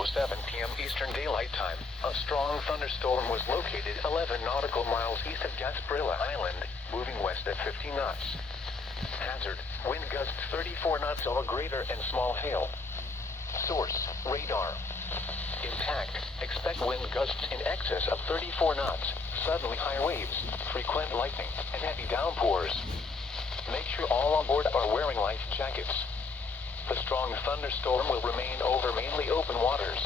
5:07 p.m. Eastern Daylight Time, a strong thunderstorm was located 11 nautical miles east of Gasparilla Island, moving west at 15 knots. Hazard, wind gusts 34 knots or greater and small hail. Source, radar. Impact, expect wind gusts in excess of 34 knots, suddenly high waves, frequent lightning, and heavy downpours. Make sure all on board are wearing life jackets. The strong thunderstorm will remain over mainly open waters.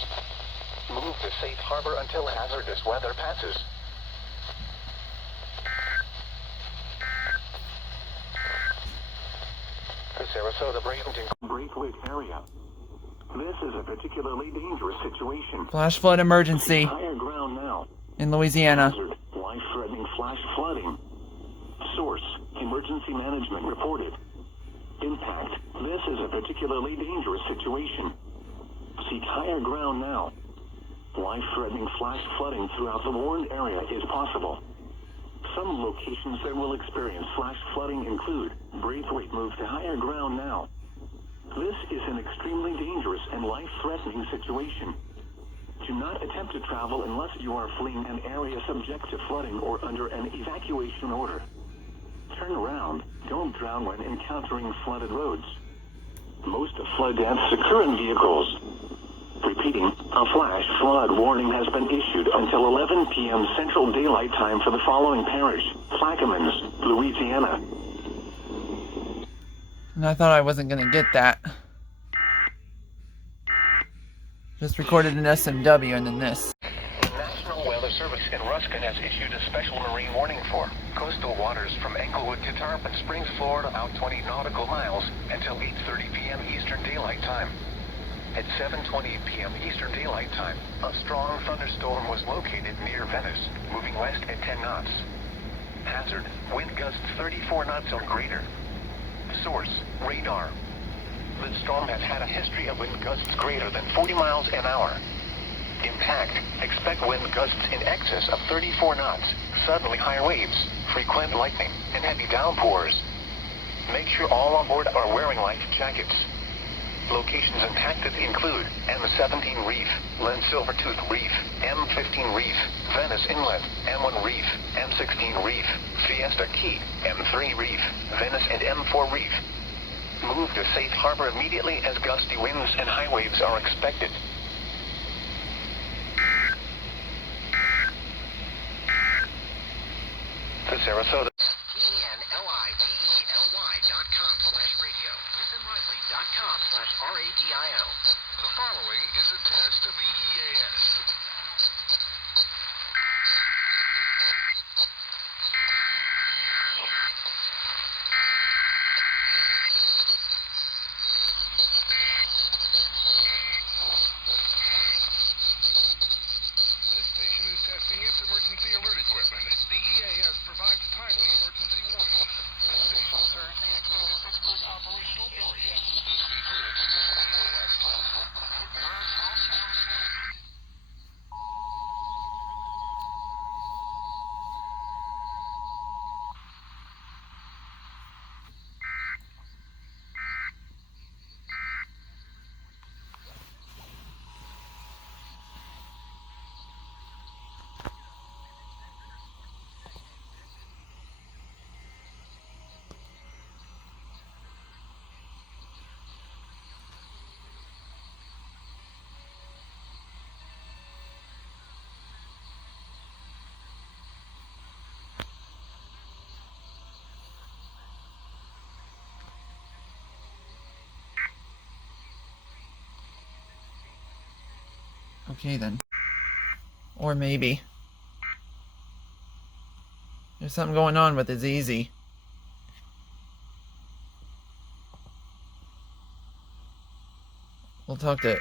Move to safe harbor until hazardous weather passes. The Sarasota Braithwaite area. This is a particularly dangerous situation. Flash flood emergency Higher ground now. in Louisiana. Hazard, life-threatening flash flooding. Source, emergency management reported. Impact, this is a particularly dangerous situation. Seek higher ground now. Life-threatening flash flooding throughout the warned area is possible. Some locations that will experience flash flooding include Braithwaite. Move to higher ground now. This is an extremely dangerous and life-threatening situation. Do not attempt to travel unless you are fleeing an area subject to flooding or under an evacuation order. Turn around. Don't drown when encountering flooded roads. Most flood deaths occur in vehicles. Repeating, a flash flood warning has been issued until 11 p.m. Central Daylight Time for the following parish: Plaquemines, Louisiana. And I thought I wasn't going to get that. Just recorded an SMW and then this. The National Weather Service in Ruskin has issued a special marine warning for coastal waters from Englewood to Tarpon Springs, Florida, out 20 nautical miles until 8:30 p.m. Eastern Daylight Time. At 7:20 p.m. Eastern Daylight Time, a strong thunderstorm was located near Venice, moving west at 10 knots. Hazard, wind gusts 34 knots or greater. Source, radar. The storm has had a history of wind gusts greater than 40 miles an hour. Impact, expect wind gusts in excess of 34 knots, suddenly high waves, frequent lightning, and heavy downpours. Make sure all on board are wearing life jackets. Locations impacted include M17 Reef, Lynn Silvertooth Reef, M15 Reef, Venice Inlet, M1 Reef, M16 Reef, Fiesta Key, M3 Reef, Venice and M4 Reef. Move to safe harbor immediately as gusty winds and high waves are expected. The Sarasota. ENLIVELY.com/radio. ListenLively.com/RADIO. The following is a test of the EAS. This station is testing its emergency alert equipment. The EAS provides timely emergency warning. This station serves the extended Pittsburgh operational area. This concludes this EAS test. Where's house house? Okay then. Or maybe. There's something going on with his easy. We'll talk to...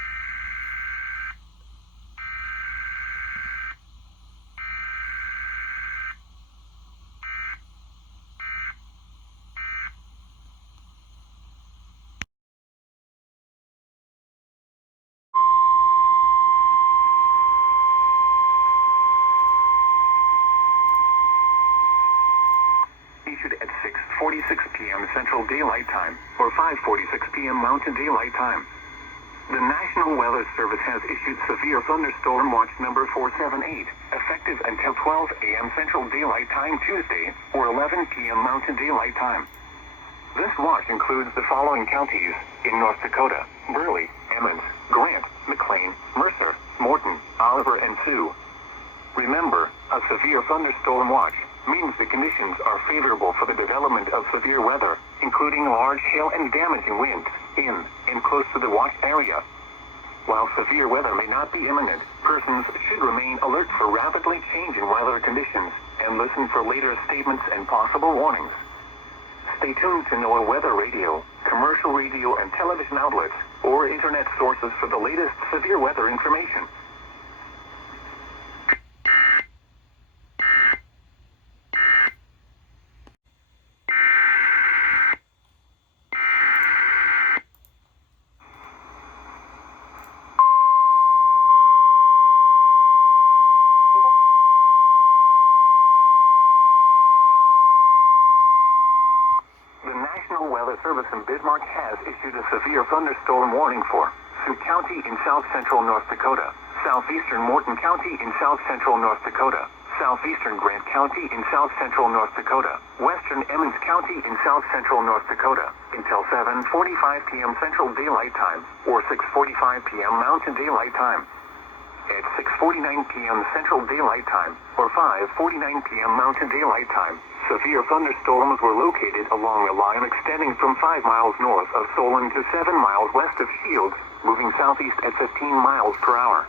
Issued at 6:46 p.m. Central Daylight Time or 5:46 p.m. Mountain Daylight Time. The National Weather Service has issued severe thunderstorm watch number 478, effective until 12 a.m. Central Daylight Time Tuesday, or 11 p.m. Mountain Daylight Time. This watch includes the following counties in North Dakota: Burley, Emmons, Grant, McLean, Mercer, Morton, Oliver, and Sioux. Remember, a severe thunderstorm watch means the conditions are favorable for the development of severe weather, including large hail and damaging winds in and close to the watch area. While severe weather may not be imminent, persons should remain alert for rapidly changing weather conditions and listen for later statements and possible warnings. Stay tuned to NOAA weather radio, commercial radio and television outlets, or internet sources for the latest severe weather information. Weather Service in Bismarck has issued a severe thunderstorm warning for Sioux County in south-central North Dakota, southeastern Morton County in south-central North Dakota, southeastern Grant County in south-central North Dakota, western Emmons County in south-central North Dakota, until 7:45 p.m. Central Daylight Time, or 6:45 p.m. Mountain Daylight Time. At 6:49 p.m. Central Daylight Time, or 5:49 p.m. Mountain Daylight Time, severe thunderstorms were located along a line extending from 5 miles north of Solon to 7 miles west of Shields, moving southeast at 15 miles per hour.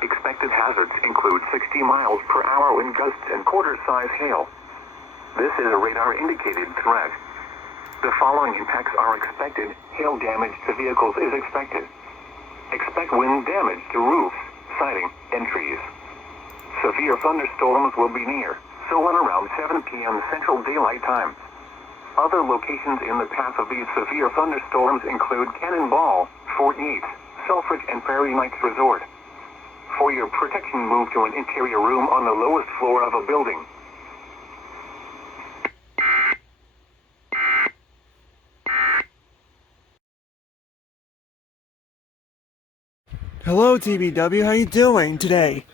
Expected hazards include 60 miles per hour wind gusts and quarter-size hail. This is a radar-indicated threat. The following impacts are expected. Hail damage to vehicles is expected. Expect wind damage to roofs, siding, and trees. Severe thunderstorms will be near Solon around 7 p.m. Central Daylight Time. Other locations in the path of these severe thunderstorms include Cannonball, Fort Yates, Selfridge, and Prairie Knights Resort. For your protection, move to an interior room on the lowest floor of a building. Hello, TBW. How you doing today?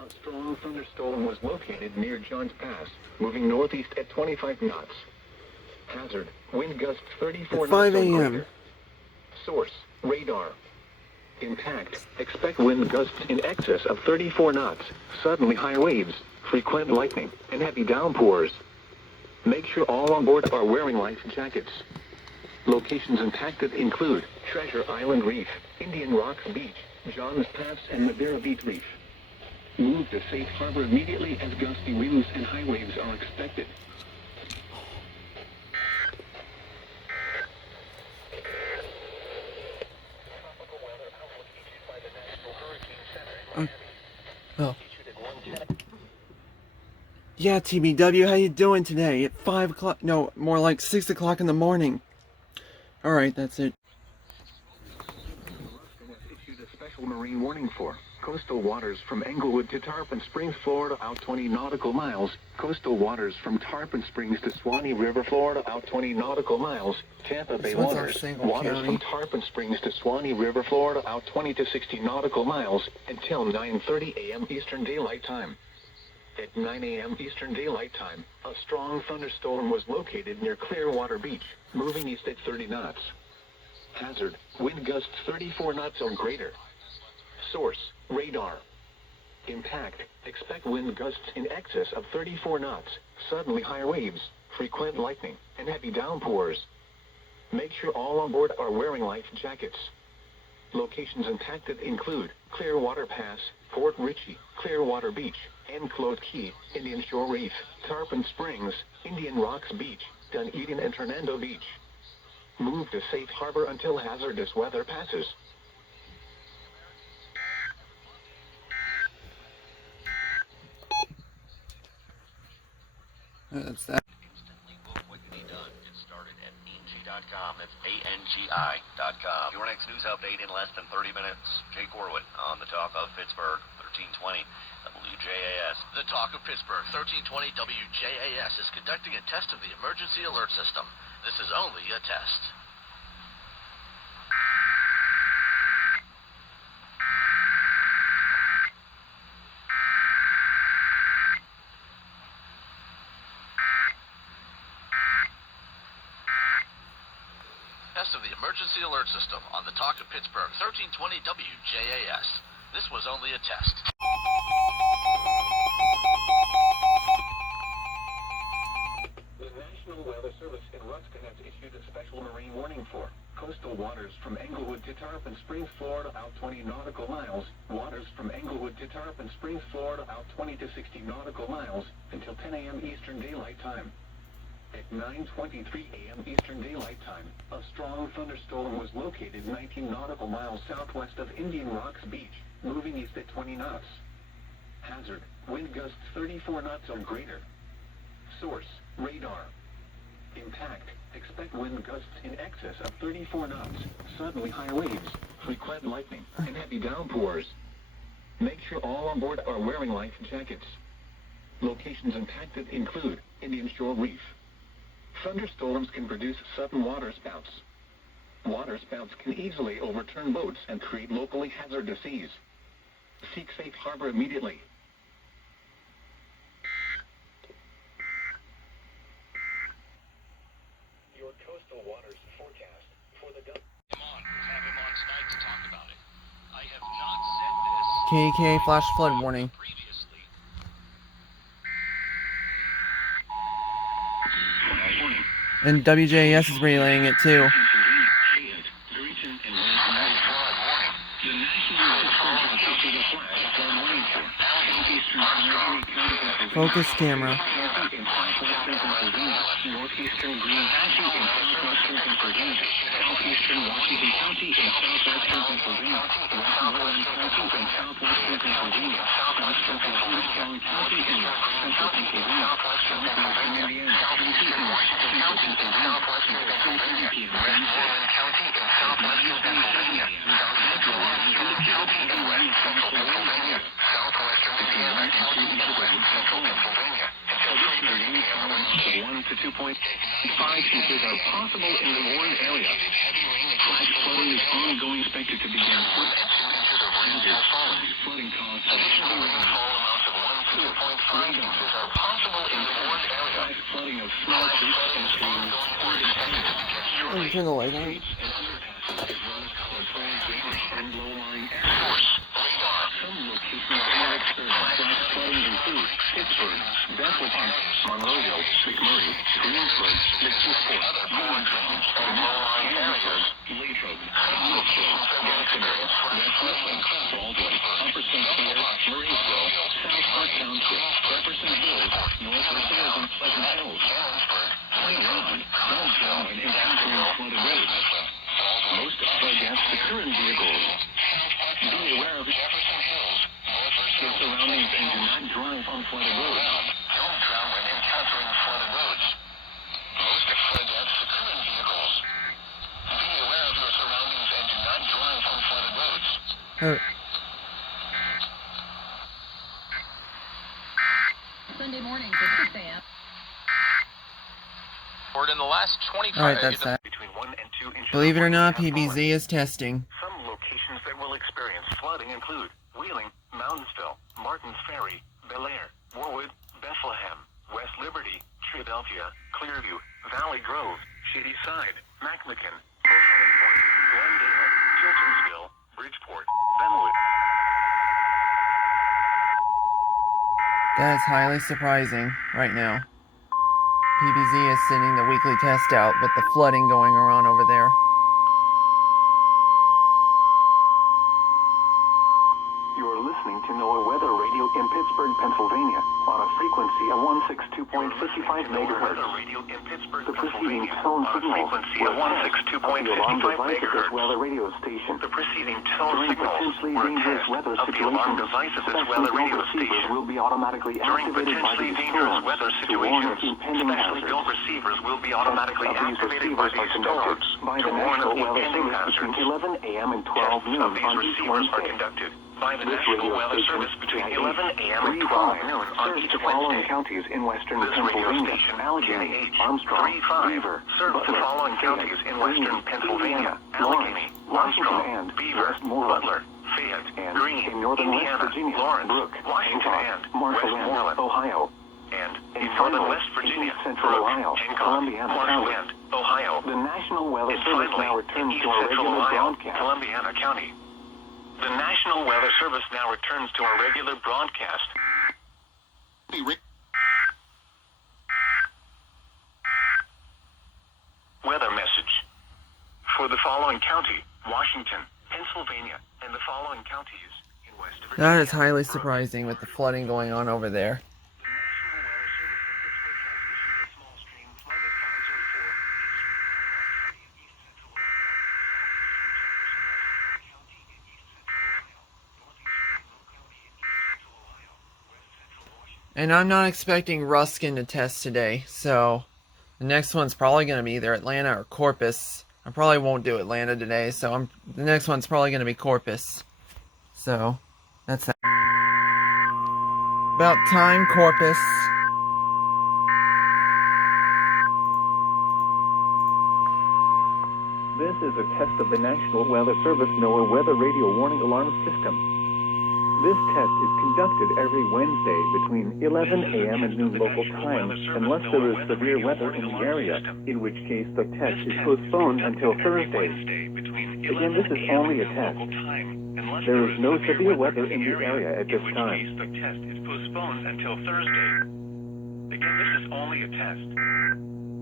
A strong thunderstorm was located near Johns Pass, moving northeast at 25 knots. Hazard, wind gusts 34 At knots 5 or a.m. greater. Source, radar. Impact, expect wind gusts in excess of 34 knots, suddenly high waves, frequent lightning, and heavy downpours. Make sure all on board are wearing life jackets. Locations impacted include Treasure Island Reef, Indian Rocks Beach, Johns Pass, and Madeira Beach Reef. Move to safe harbor immediately as gusty winds and high waves are expected. Oh. Yeah, TBW, how you doing today? At 5 o'clock? No, more like 6 o'clock in the morning. Alright, that's it. Issued a special marine warning for coastal waters from Englewood to Tarpon Springs, Florida, out 20 nautical miles. Coastal waters from Tarpon Springs to Swanee River, Florida, out 20 nautical miles. Tampa Bay one's our waters. single Waters county. from Tarpon Springs to Swanee River, Florida, out 20 to 60 nautical miles until 9:30 a.m. Eastern Daylight Time. At 9 a.m. Eastern Daylight Time, a strong thunderstorm was located near Clearwater Beach, moving east at 30 knots. Hazard, wind gusts 34 knots or greater. Source, radar. Impact, expect wind gusts in excess of 34 knots, suddenly high waves, frequent lightning, and heavy downpours. Make sure all on board are wearing life jackets. Locations impacted include Clearwater Pass, Fort Ritchie, Clearwater Beach, Enclosed Key, Indian Shore Reef, Tarpon Springs, Indian Rocks Beach, Dunedin, and Fernando Beach. Move to safe harbor until hazardous weather passes. That's that. Instantly book what you need done. Get started at ANGI.com. That's ANGI.com. Your next news update in less than 30 minutes. Jay Corwin on the Talk of Pittsburgh, 1320 WJAS. The Talk of Pittsburgh, 1320 WJAS is conducting a test of the emergency alert system. This is only a test. test of the emergency alert system on the Talk of Pittsburgh 1320 WJAS. This was only a test. The National Weather Service in Ruskin has issued a special marine warning for coastal waters from Englewood to Tarpon Springs, Florida, out 20 nautical miles. Waters from Englewood to Tarpon Springs, Florida, out 20 to 60 nautical miles until 10 a.m. Eastern Daylight Time. At 9:23 a.m. Eastern Daylight Time, a strong thunderstorm was located 19 nautical miles southwest of Indian Rocks Beach, moving east at 20 knots. Hazard: wind gusts 34 knots or greater. Source: radar. Impact: expect wind gusts in excess of 34 knots, suddenly high waves, frequent lightning, and heavy downpours. Make sure all on board are wearing life jackets. Locations impacted include Indian Shore Reef. Thunderstorms can produce sudden water spouts. Water spouts can easily overturn boats and create locally hazardous seas. Seek safe harbor immediately. Your coastal waters forecast for the Have him on tonight to talk about it. I have not said this KK flash flood warning. previously. And WJAS is relaying it too. Focus camera. Northeastern Green County and southwestern Pennsylvania, southeastern Washington County and southwestern Pennsylvania, Westmoreland County and southwestern Pennsylvania, western Armstrong County and central Pennsylvania, southwestern Mariana County and western Pennsylvania, 3:30 p.m. Westmoreland County and southwestern Pennsylvania, southwestern Washington County and west central Pennsylvania, southwestern Indiana County and west central Pennsylvania. 1 to 2.5 inches are possible in the Warren area. Flash flooding is ongoing, expected to begin. Flooding caused additional rainfall amounts of 1 to 2.5 inches are possible in the Warren area. Flash flooding of small creeks and streams. Let me turn the light on. And low-lying areas. Some locations are experiencing flash flooding include Pittsburgh, Bethlehem, Monroeville, McMurray, Greensburg, McKeesport, Ewington, Canonsburg, Latrobe, Millfield, Gossamer, West Mifflin, Baldwin, Upper St. Clair, Murraysville, South Park Township, Jefferson Hills, North Reserve, and Pleasant Hills. Hang around, don't join encountering flooded roads. Most flood gas to current vehicles. Be aware of Jefferson Hills, the surroundings, and do not drive on flooded roads. Don't drown when encountering flooded roads. Most flood gas to current vehicles. Be aware of your surroundings and do not drive on flooded roads. Sunday morning for 6 a.m. In the last 25 Alright, that's that. Between 1 and 2 inches. Believe it or not, of rain has PBZ is testing. Some locations that will experience flooding include Wheeling, Moundsville, Martins Ferry, Bel Air, Warwood, Bethlehem, West Liberty, Philadelphia, Clearview, Valley Grove, Shady Side, McMicken, Powhatan Point, Glendale, Chiltonsville, Bridgeport, Benwood. That is highly surprising right now. PBZ is sending the weekly test out with the flooding going around over there. You're listening to NOAA Weather Radio in Pittsburgh, Pennsylvania, on a frequency of 162.55 megahertz. The preceding tone signals were sent of the alarm device of this weather radio station. The preceding tone During signals potentially were a dangerous test weather of the alarm situations, device of this specially weather built radio receivers station. will be automatically During activated by potentially these dangerous storms weather to warn of situations, impending specially built hazards. receivers will be automatically Tests of these activated by receivers are these conducted storms by to the warn of National Weather impending Service between hazards. 11 a.m. and 12 Tests noon of these on each receivers are Wednesday. conducted by the This National radio Weather station, Service between KIA 11 a.m. and 12 noon on serves each the following Wednesday. counties in western This radio Pennsylvania: station, Allegheny, KIH Armstrong, 35, Beaver, serves the Butler, following Fayette, counties in western Greene, Pennsylvania: Indiana, Allegheny, Lawrence, Armstrong, Washington, and Beaver, Westmoreland. Butler, Fayette, And Greene, in northern Indiana, West Virginia, Lawrence, Brooke, Washington, Hancock, and Marshall, Westmoreland. Ohio. And In northern West Virginia, Central Ohio, Columbiana marsh County. wind, Ohio. The National Weather And Service finally, now in returns east to our central regular Ohio, broadcast. Columbiana County. The National Weather Service now returns to our regular broadcast. Weather message. For the following county, Washington, Pennsylvania, and the following counties in West Virginia. That is highly surprising with the flooding going on over there. And I'm not expecting Ruskin to test today, so the next one's probably going to be either Atlanta or Corpus. I probably won't do Atlanta today, so the next one's probably going to be Corpus. So, that's that. About time, Corpus. This is a test of the National Weather Service NOAA Weather Radio Warning Alarm System. This test is conducted every Wednesday between 11 a.m. and noon local time, unless there is severe weather in the area, in which case the test is postponed until Thursday. Again, this is only a test. There is no severe weather in the area at this time. The test is postponed until Thursday. Again, this is only a test.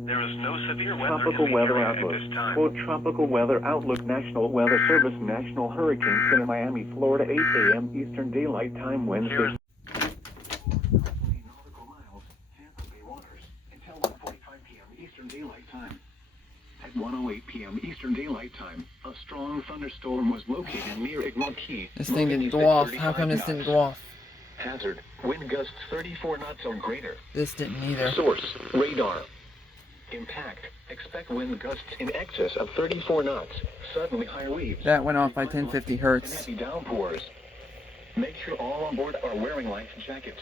There is no severe weather Tropical in the Weather area Outlook. at this time. Quote, Tropical Weather Outlook, National Weather Service, National Hurricane Center, Miami, Florida, 8 a.m. Eastern Daylight Time, Wednesday. Here's nautical miles, Tampa Bay waters, until 1:45 p.m. Eastern Daylight Time. At 1:08 p.m. Eastern Daylight Time, a strong thunderstorm was located near Egmont Key. This thing didn't go off. How come this didn't go off? Hazard, wind gusts 34 knots or greater. This didn't either. Source, radar. Impact, expect wind gusts in excess of 34 knots, suddenly higher waves. That went off by 1050 and hertz. heavy downpours. Make sure all on board are wearing life jackets.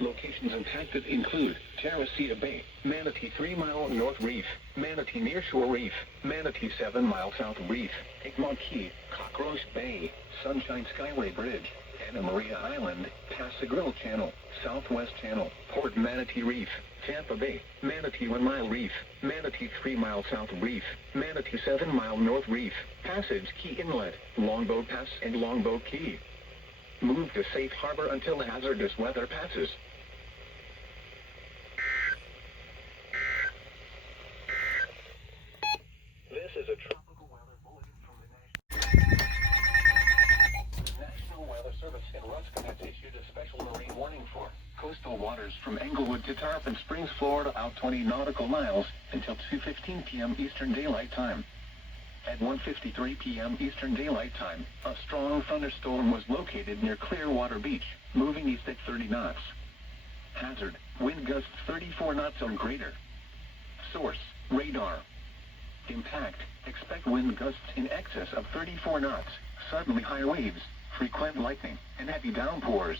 Locations impacted include Teresita Bay, Manatee 3 Mile North Reef, Manatee Nearshore Reef, Manatee 7 Mile South Reef, Egmont Key, Cockroach Bay, Sunshine Skyway Bridge, Anna Maria Island, Paso Grill Channel, Southwest Channel, Port Manatee Reef, Tampa Bay, Manatee 1 Mile Reef, Manatee 3 Mile South Reef, Manatee 7 Mile North Reef, Passage Key Inlet, Longboat Pass and Longboat Key. Move to safe harbor until hazardous weather passes. This is a tropical weather bulletin from the National Weather Service in Ruskin has issued a special marine warning for coastal waters from Englewood to Tarpon Springs, Florida, out 20 nautical miles until 2:15 p.m. Eastern Daylight Time. At 1:53 p.m. Eastern Daylight Time, a strong thunderstorm was located near Clearwater Beach, moving east at 30 knots. Hazard, wind gusts 34 knots or greater. Source, radar. Impact, expect wind gusts in excess of 34 knots, suddenly high waves, frequent lightning, and heavy downpours.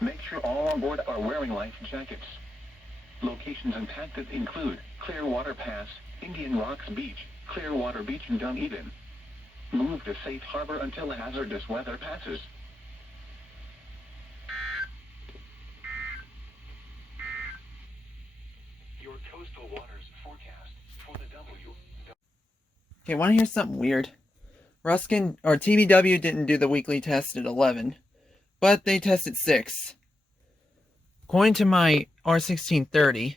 Make sure all on board are wearing life jackets. Locations impacted include Clearwater Pass, Indian Rocks Beach, Clearwater Beach and Dunedin. Move to safe harbor until hazardous weather passes. Your coastal waters forecast for the W. Okay, want to hear something weird? Ruskin, or TBW didn't do the weekly test at 11, but they tested 6. According to my R1630,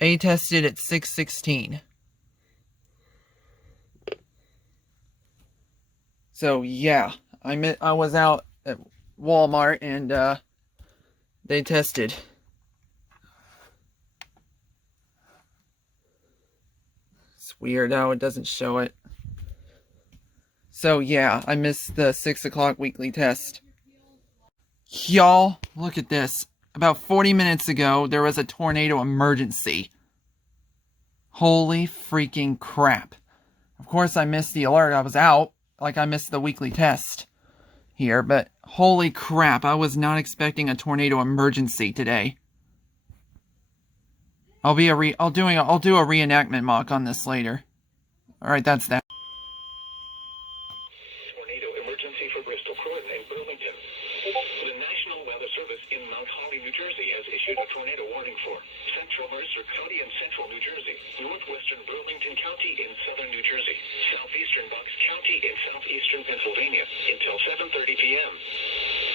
A tested at 6:16. So yeah, I was out at Walmart and they tested. It's weird how it doesn't show it. So yeah, I missed the 6 o'clock weekly test. Y'all, look at this. About 40 minutes ago, there was a tornado emergency. Holy freaking crap. Of course, I missed the alert. I was out. Like, I missed the weekly test here. But holy crap, I was not expecting a tornado emergency today. I'll do a reenactment mock on this later. Alright, that's that. Tornado emergency for Bristol, Croydon, and Burlington. The National Weather Service in Mount Holly, New Jersey has issued a tornado warning for central Mercer County in central New Jersey, northwestern Burlington County in southern New Jersey, southeastern Bucks County in southeastern Pennsylvania until 7:30 p.m.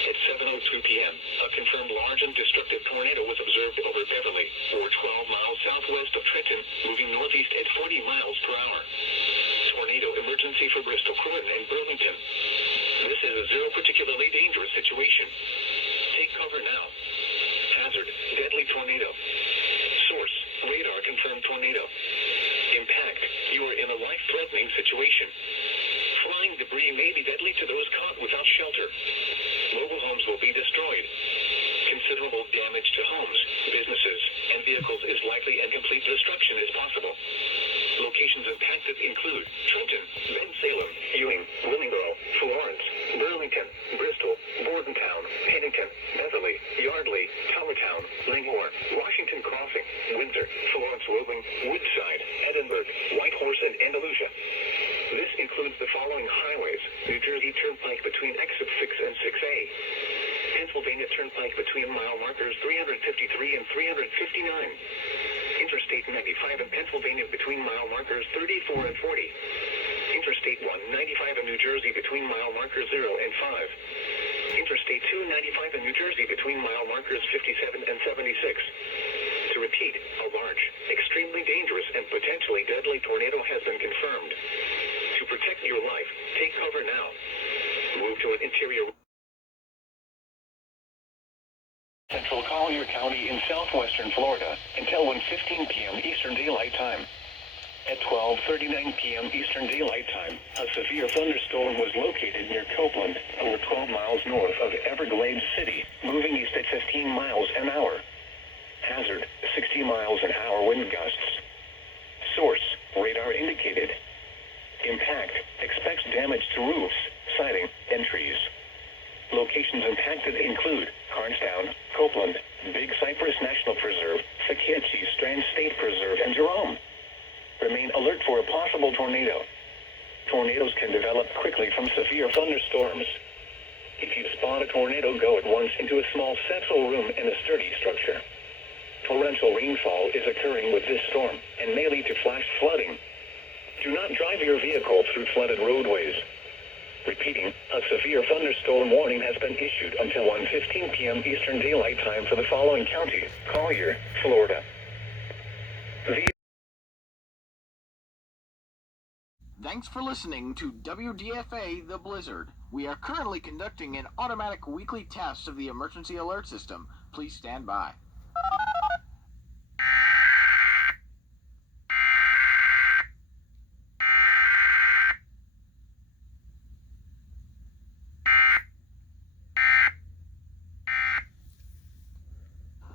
At 7:02 p.m., a confirmed large and destructive tornado was observed over Beverly, or 12 miles southwest of Trenton, moving northeast at 40 miles per hour. Tornado emergency for Bristol, Croydon, and Burlington. This is a zero particularly dangerous situation. Take cover now. Hazard, deadly tornado. Source, radar confirmed tornado. Impact, you are in a life-threatening situation. Flying debris may be deadly to those caught without shelter. Mobile homes will be destroyed. Considerable damage to homes, businesses, and vehicles is likely, and complete destruction is possible. Locations impacted include Trenton, Bensalem, Ewing, Willingboro, Florence, Burlington, Bristol, Bordentown, Pennington, Beverly, Yardley, Towertown, Langhorne, Washington Crossing, Windsor, Florence Woburn, Woodside, Edinburgh, Whitehorse, and Andalusia. This includes the following highways: New Jersey Turnpike between exit 6 and 6A, Pennsylvania Turnpike between mile markers 353 and 359, Interstate 95 in Pennsylvania between mile markers 34 and 40, Interstate 195 in New Jersey between mile markers 0 and 5, Interstate 295 in New Jersey between mile markers 57 and 76. To repeat, a large, extremely dangerous, and potentially deadly tornado has been confirmed. To protect your life, take cover now. Move to an interior. Central Collier County in southwestern Florida until 1:15 p.m. Eastern Daylight Time. At 12:39 p.m. Eastern Daylight Time, a severe thunderstorm was located near Copeland, over 12 miles north of Everglades City, moving east at 15 miles an hour. Hazard, 60 miles an hour wind gusts. Source, radar indicated. Impact, expects damage to roofs, siding, and trees. Locations impacted include Carnstown, Copeland, Big Cypress National Preserve, Sakatchee Strand State Preserve, and Jerome. Remain alert for a possible tornado. Tornadoes can develop quickly from severe thunderstorms. If you spot a tornado, go at once into a small central room in a sturdy structure. Torrential rainfall is occurring with this storm and may lead to flash flooding. Do not drive your vehicle through flooded roadways. Repeating, a severe thunderstorm warning has been issued until 1:15 p.m. Eastern Daylight Time for the following county: Collier, Florida. Thanks for listening to WDFA The Blizzard. We are currently conducting an automatic weekly test of the emergency alert system. Please stand by.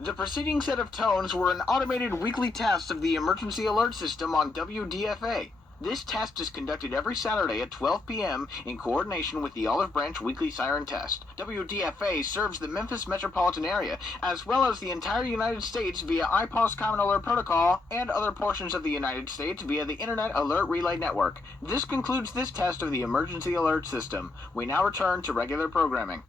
The preceding set of tones were an automated weekly test of the emergency alert system on WDFA. This test is conducted every Saturday at 12 p.m. in coordination with the Olive Branch Weekly Siren Test. WDFA serves the Memphis metropolitan area, as well as the entire United States via IPOS Common Alert Protocol, and other portions of the United States via the Internet Alert Relay Network. This concludes this test of the emergency alert system. We now return to regular programming.